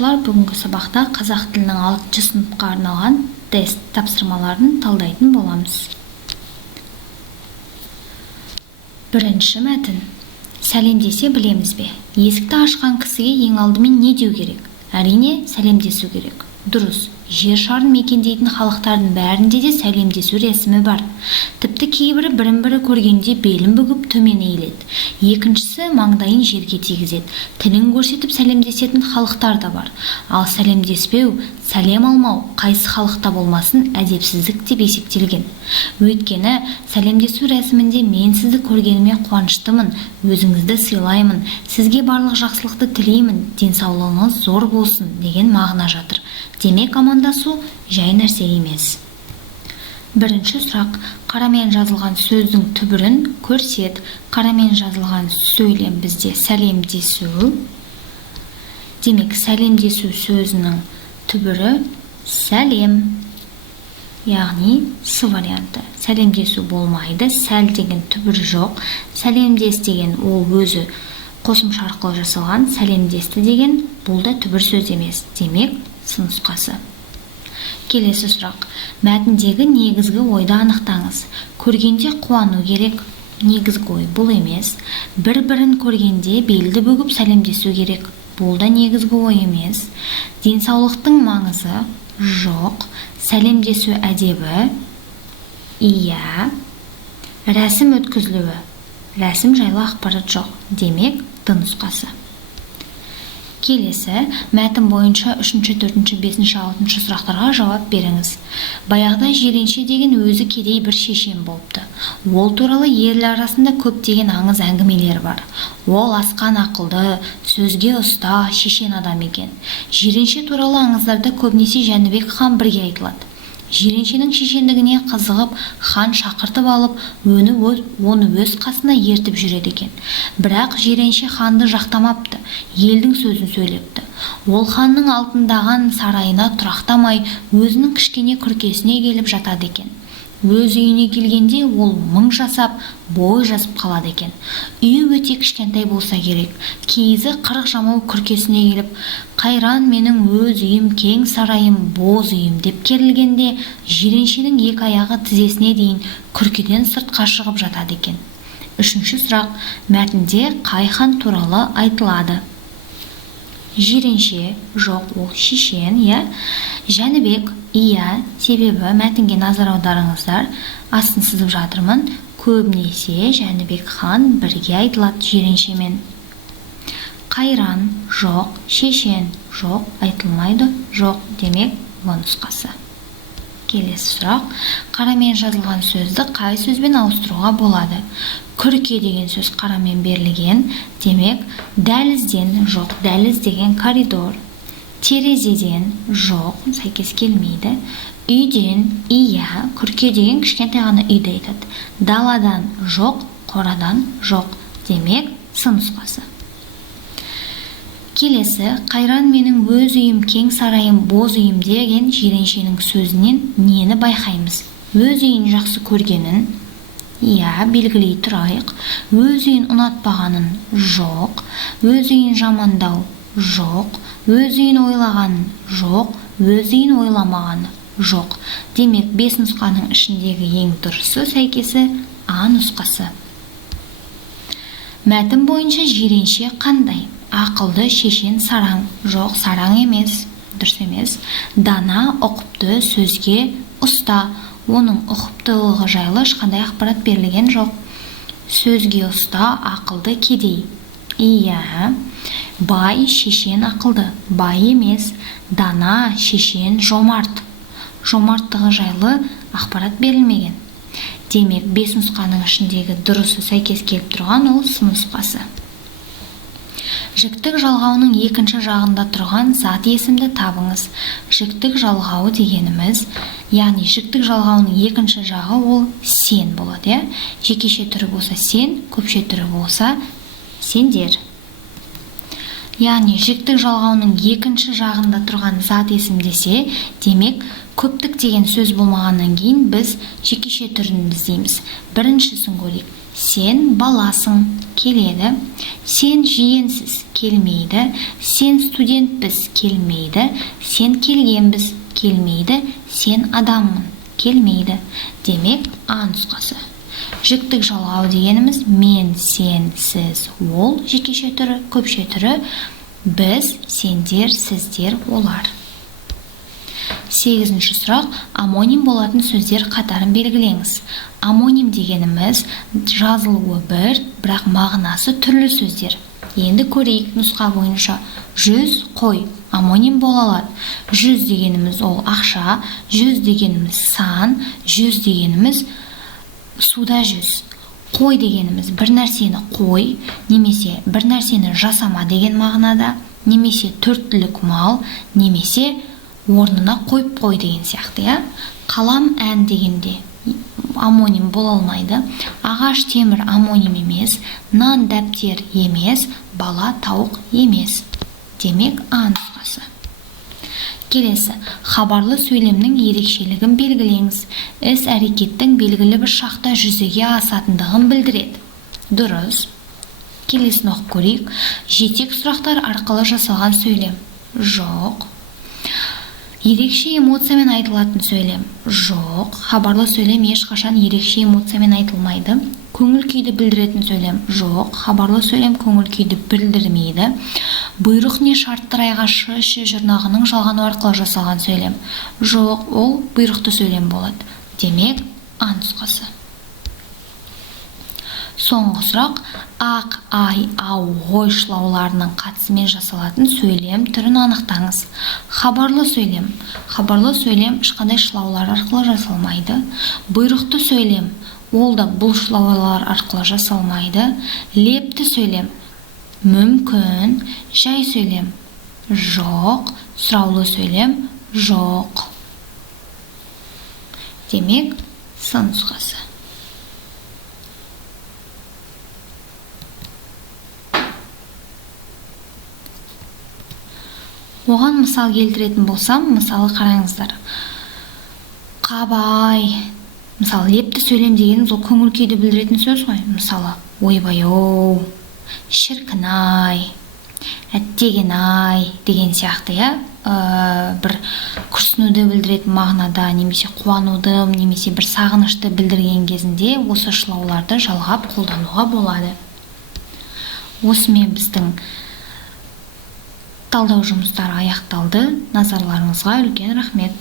Оқушылар бүгінгі сабақта қазақ тілінің 6 сыныпқа арналған тест тапсырмаларын талдайтын боламыз. Бірінші мәтін. Сәлемдесе білеміз бе? Есікті ашқан кісіге ең алдымен не деу керек? Әрине, сәлемдесу керек. Дұрыс. Жер шарын мекендейтін халықтардың бәрінде де сәлемдесу рәсімі бар. Тіпті кейбірі бірін-бірі көргенде белін бүгіп төмен eğilеді. Екіншісі маңдайын жерге тигізеді. Тілін көрсетіп сәлемдесетін халықтар да бар. Ал сәлемдеспеу, сәлем алмау қайсы халықта болмасын әдепсіздік деп есептелген. Өйткені сәлемдесу рәсімінде мен сізді көргеніме қуаныштымын, өзіңізді сыйлаймын, сізге барлық жақсылықты тілеймін, денсаулығыңыз зор болсын деген мағына жатыр. Демек, амандасу жай нәрсе емес. Бірінші сұрақ. Қарамен жазылған сөздің түбірін көрсет. Қарамен жазылған сөйлем бізде сәлемдесу. Демек, сәлемдесу сөзінің түбірі сәлем. Яғни с варианты. Сәлемдесу болмайды. Сәл деген түбір жоқ. Сәлемдес деген ол өзі қосымша арқылы жасалған. Сәлемдесті деген бұл да түбір сөз емес. Демек, с нұсқасы. Келесі сұрақ. Мәтіндегі негізгі ойды анықтаңыз. Көргенде қуану керек. Негізгі ой бұл емес. Бір-бірін көргенде белді бүгіп сәлемдесу керек. Бұл да негізгі ой емес. Денсаулықтың маңызы жоқ. Сәлемдесу әдебі иә. Рәсім өткізілуі. Рәсім жайлы ақпарат жоқ. Демек, д нұсқасы. Келесі, мәтін бойынша 3-ші, 4-ші, 5-ші, 6-ші сұрақтарға жауап беріңіз. Баяғыда Жиренше деген өзі кедей бір шешен болыпты. Ол туралы ел арасында көптеген аңыз әңгімелер бар. Ол асқан ақылды, сөзге ұста, шешен адам екен. Жиренше туралы аңыздарда көбінесе Жәнібек хан бірге айтылады. Жиреншенің шешендігіне қызығып, хан шақыртып алып, оны өз қасына ертіп жүреді екен. Бірақ Жиренше ханды жақтамапты, елдің сөзін сөйлепті. Ол ханның алтындаған сарайына тұрақтамай, өзінің кішкене күркесіне келіп жатады екен. Өз үйіне келгенде ол мың жасап, бой жазып қалады екен. Үйі өте кішкентай болса керек. Киізі 40 жамау күркесіне келіп, қайран менің өз үйім, кең сарайым, боз үйім деп керілгенде, Жиреншенің екі аяғы тізесіне дейін күркеден сыртқа шығып жатады екен. Үшінші сұрақ. Мәтінде қай хан туралы айтылады? Жиренше, жоқ, ол шешен, иә. Жәнібек, иә, себебі мәтінге назар аударыңыздар. Астын сызып жатырмын. Көбінесе Жәнібек хан бірге айтылады Жиреншемен. Қайран, жоқ, шешен, жоқ, айтылмайды, жоқ, демек, в нұсқасы. Келесі сұрақ. Қарамен жазылған сөзді қай сөзбен ауыстыруға болады? Күрке деген сөз қарамен берілген. Демек, дәлізден, жоқ, дәліз деген коридор. Терезеден, жоқ, сәйкес келмейді. Үйден, иә, күрке деген кішкентай ғана үйді айтады. Даладан, жоқ, қорадан, жоқ. Демек, с нұсқасы. Келесі, қайран менің өз үйім, кең сарайым, боз үйім деген Жиреншенің сөзінен нені байқаймыз? Өз үйін жақсы көргенін, иә, белгілей тұрайық. Өз үйін ұнатпағанын, жоқ. Өз үйін жамандау, жоқ. Өз үйін ойлағанын, жоқ. Өз үйін ойламағаны, жоқ. Демек, 5 нұсқаның ішіндегі ең дұрысы сәйкесі А нұсқасы. Мәтін бойынша Жиренше қандай? Ақылды, шешен, сараң. Жоқ, сараң емес, дұрыс емес. Дана, ұқыпты, сөзге ұста. Оның ұқыптылығы жайлы ешқандай ақпарат берілген жоқ. Сөзге ұста, ақылды, кедей. Иә. Бай, шешен, ақылды. Бай емес. Дана, шешен, жомарт. Жомарттығы жайлы ақпарат берілмеген. Демек, 5 нұсқаның ішіндегі дұрысы сәйкес келіп тұрған ол с нұсқасы. Жіктік жалғауының екінші жағында тұрған зат есімді табыңыз. Жіктік жалғауы дегеніміз, яғни жіктік жалғауының екінші жағы ол сен болады. Жекеше түрі болса сен, көпше түрі болса сендер. яғни жіктік жалғауының екінші жағында тұрған зат есім десе, демек көптік деген сөз болмағаннан кейін біз жекеше түрін іздейміз. Біріншісін көрейік. Сен баласың, келеді. Сен жиенсіз, келмейді. Сен студентпіз, келмейді. Сен келгенбіз, келмейді. Сен адаммын, келмейді. Демек, А нұсқасы. Жіктік жалғау дегеніміз мен, сен, сіз, ол жекеше түрі, көпше түрі, біз, сендер, сіздер, олар. 8-ші сұрақ, амоним болатын сөздер қатарын белгілеңіз. Амоним дегеніміз жазылуы бір, бірақ мағынасы түрлі сөздер. Енді көрейік нұсқа бойынша. 100 қой, амоним бола алады. 100 дегеніміз ол ақша, 100 дегеніміз сан, 100 дегеніміз суда 100. Қой дегеніміз бір нәрсені қой, немесе бір нәрсені жасама деген мағынада, немесе төрттілік мал, немесе орнына қойып қой деген сияқты, я? Қалам, ән дегенде амоним бола алмайды. Ағаш, темір амоним емес, нан, дәптер емес, бала, тауық емес. Демек, А нұсқасы. Келесі, хабарлы сөйлемнің ерекшелігін белгілеңіз. Іс әрекеттің белгілі бір шақта жүзеге асатындығын білдіреді. Дұрыс. Келесін оқып көрейік. Жетек сұрақтар арқылы жасалған сөйлем. Жоқ. Ерекше эмоциямен айтылатын сөйлем. Жоқ. Хабарлы сөйлем ешқашан ерекше эмоциямен айтылмайды. Көңіл күйді білдіретін сөйлем. Жоқ. Хабарлы сөйлем көңіл күйді білдірмейді. Бұйрық не шарттар айғашы жұрнағының жалғану арқылы жасалған сөйлем. Жоқ, ол бұйрықты сөйлем болады. Демек, А нұсқасы. Соңғы сұрақ, ақ, ай, ау, ғой шылауларының қатысымен жасалатын сөйлем түрін анықтаңыз. Хабарлы сөйлем. Хабарлы сөйлем ешқандай шылаулар арқылы жасалмайды. Бұйрықты сөйлем. Ол да бұл шылаулар арқылы жасалмайды. Лепті сөйлем. Мүмкін. Жай сөйлем. Жоқ. Сұраулы сөйлем. Жоқ. Демек, С нұсқасы. Оған мысал келтіретін болсам, мысалы қараңыздар. Қабай. Мысалы, лепті сөйлем дегеніміз ол көңіл күйді білдіретін сөз ғой. Мысалы, ойбай-оу, шіркін-ай, әттеген-ай деген сияқты, я? Бір күрсінуді білдіретін мағынада, немесе қуануды, немесе бір сағынышты білдірген кезінде осы шылауларды жалғап қолдануға болады. Осымен біздің талдау жұмыстары аяқталды. Назарларыңызға үлкен рахмет.